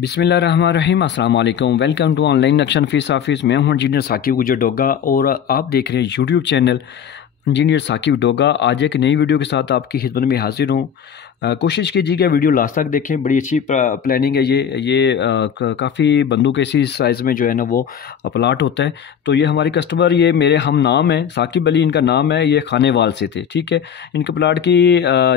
बिस्मिल्लाहिर्रहमानिर्रहीम अस्सलाम वालेकुम। वेलकम टू ऑनलाइन नक्शा नफीस ऑफिस। मैं हूं इंजीनियर साकिब गुजर डोगा और आप देख रहे हैं YouTube channel engineer Saqib Doga. आज एक नई वीडियो के साथ आपकी खिदमत में हाजिर हूं। कोशिश कीजिएगा वीडियो लास्ट तक देखें। बड़ी अच्छी प्लानिंग है ये काफ़ी बंदों के इसी साइज़ में जो है ना वो प्लाट होता है। तो ये हमारे कस्टमर, ये मेरे हम नाम है साकिब अली इनका नाम है, ये खानेवाल से थे। ठीक है, इनके प्लाट की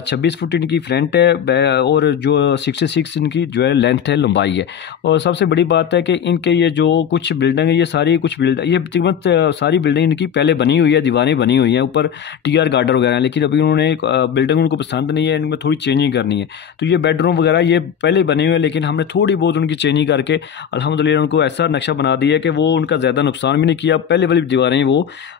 26 फुट इनकी फ्रंट है और जो 66 इनकी जो है लेंथ है, लंबाई है। और सबसे बड़ी बात है कि इनके ये जो कुछ बिल्डिंग है, ये सारी कुछ बिल्डिंग, ये तकरीबन सारी बिल्डिंग इनकी पहले बनी हुई है, दीवारें बनी हुई हैं, ऊपर टीआर गार्डर वगैरह हैं, लेकिन अभी उन्होंने बिल्डिंग उनको पसंद नहीं है, इनमें थोड़ी चेंजिंग करनी है। तो ये बेडरूम वगैरह ये पहले बने हुए हैं, लेकिन हमने थोड़ी बहुत उनकी चेंजिंग करके अल्हम्दुलिल्लाह उनको ऐसा नक्शा बना दिया कि वो उनका ज़्यादा नुकसान भी नहीं किया। पहले वाली दीवारें वो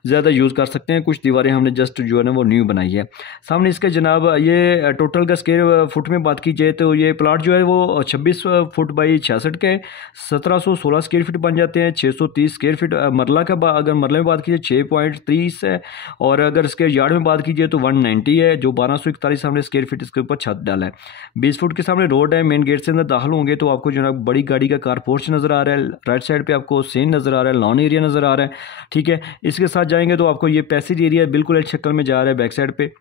ज़्यादा यूज़ कर सकते हैं, कुछ दीवारें हमने जस्ट जो है ना वो न्यू बनाई है। सामने इसके जनाब ये टोटल का स्क्वायर फुट में बात की जाए तो ये प्लाट जो है वो 26 फुट बाई 66 के 1716 स्क्वायर फीट बन जाते हैं। 630 स्क्वायर फीट मरला का अगर मरले में बात कीजिए 6.30 है, और अगर इसके यार्ड में बात कीजिए तो 190 है, जो 1241 हमने स्क्वायर फीट इसके ऊपर छत डाला है। 20 फुट के सामने रोड है। मेन गेट से अंदर दाखिल होंगे तो आपको जो है बड़ी गाड़ी का कार पोर्च नज़र आ रहा है। राइट साइड पे आपको सीन नज़र आ रहा है, लॉन एरिया नज़र आ रहा है। ठीक है, इसके साथ जाएंगे तो आपको ये पैसेज एरिया बिल्कुल एक शक्ल में जा रहा है बैक साइड पे,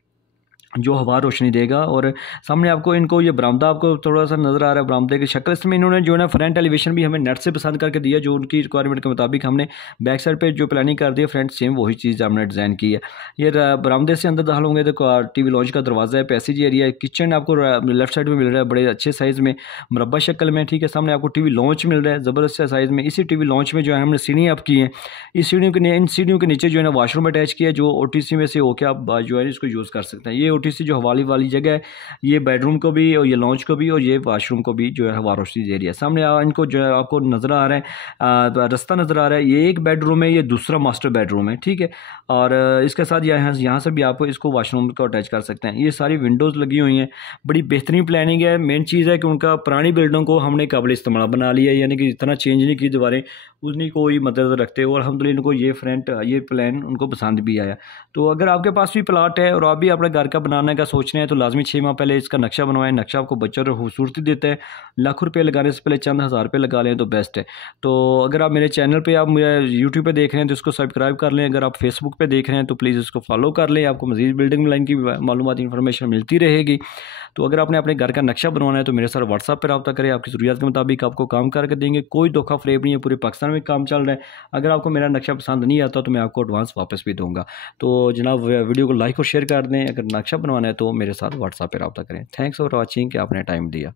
जो हवा रोशनी देगा। और सामने आपको इनको ये बरामदा आपको थोड़ा सा नज़र आ रहा है, बरामदे की शक्ल। इसमें इन्होंने जो है ना फ्रंट एलिवेशन भी हमें नेट से पसंद करके दिया, जो उनकी रिक्वायरमेंट के मुताबिक हमने बैक साइड पे जो प्लानिंग कर दी है, फ्रंट सेम वही चीज़ हमने डिज़ाइन की है। ये बरामदे से अंदर दाखिल होंगे तो टीवी लॉन्च का दरवाज़ा है, पैसेज एरिया है, किचन आपको लेफ्ट साइड में मिल रहा है बड़े अच्छे साइज़ में, मुरब्बा शक्ल में। ठीक है, सामने आपको टीवी लॉन्च मिल रहा है ज़बरदस्त साइज़ में। इसी टीवी लॉन्च में जो है हमने सीढ़ी अप की है, इस सीढ़ियों के इन सीढ़ियों के नीचे जो है ना वाशरूम अटैच किया है, जो OTC में से होकर आप जो है इसको यूज़ कर सकते हैं। ये OTC जो हवाली वाली जगह है, ये बेडरूम को भी और ये लॉन्च को भी और ये वाशरूम को भी जो है हवा रोशनी दे रही है। सामने इनको जो है आपको नज़र आ रहा है रास्ता नज़र आ रहा है। ये एक बेडरूम है, ये दूसरा मास्टर बेडरूम है। ठीक है, और इसके साथ यहाँ से भी आप इसको वाशरूम को अटैच कर सकते हैं। ये सारी विंडोज़ लगी हुई हैं, बड़ी बेहतरीन प्लानिंग है। मेन चीज़ है कि उनका पुरानी बिल्डिंग को हमने काबिल इस्तेमाल बना लिया है, यानी कि इतना चेंज नहीं की दीवारें, उतनी कोई मदद रखते हो। और अल्हम्दुलिल्लाह इनको ये फ्रंट ये प्लान उनको पसंद भी आया। तो अगर आपके पास भी प्लाट है और आप भी अपने घर का बनाने का सोच रहे हैं तो लाजमी 6 माह पहले इसका नक्शा बनवाएं। नक्शा आपको बजट और खूबसूरती देता है। लाखों रुपये लगाने से पहले चंद हज़ार रुपये लगा लें तो बेस्ट है। तो अगर आप मेरे चैनल पे, आप मुझे यूट्यूब पे देख रहे हैं तो इसको सब्सक्राइब कर लें। अगर आप फेसबुक पे देख रहे हैं तो प्लीज़ इसको फॉलो कर लें, आपको मज़ीद बिल्डिंग लाइन की मालूमात इन्फॉर्मेशन मिलती रहेगी। तो अगर आपने अपने घर का नक्शा बनवाना है तो मेरे साथ व्हाट्सएप पर रब्ता करें, आपकी ज़रूरत के मुताबिक आपको काम करके देंगे। कोई धोखा फ्रेब नहीं है, पूरे पाकिस्तान में काम चल रहा है। अगर आपको मेरा नक्शा पसंद नहीं आता तो मैं आपको एडवांस वापस भी दूंगा। तो जनाब वीडियो को लाइक और शेयर कर दें। अगर नक्शा बनवाना है तो मेरे साथ व्हाट्सएप पर रब्ता करें। थैंक्स फॉर वॉचिंग कि आपने टाइम दिया।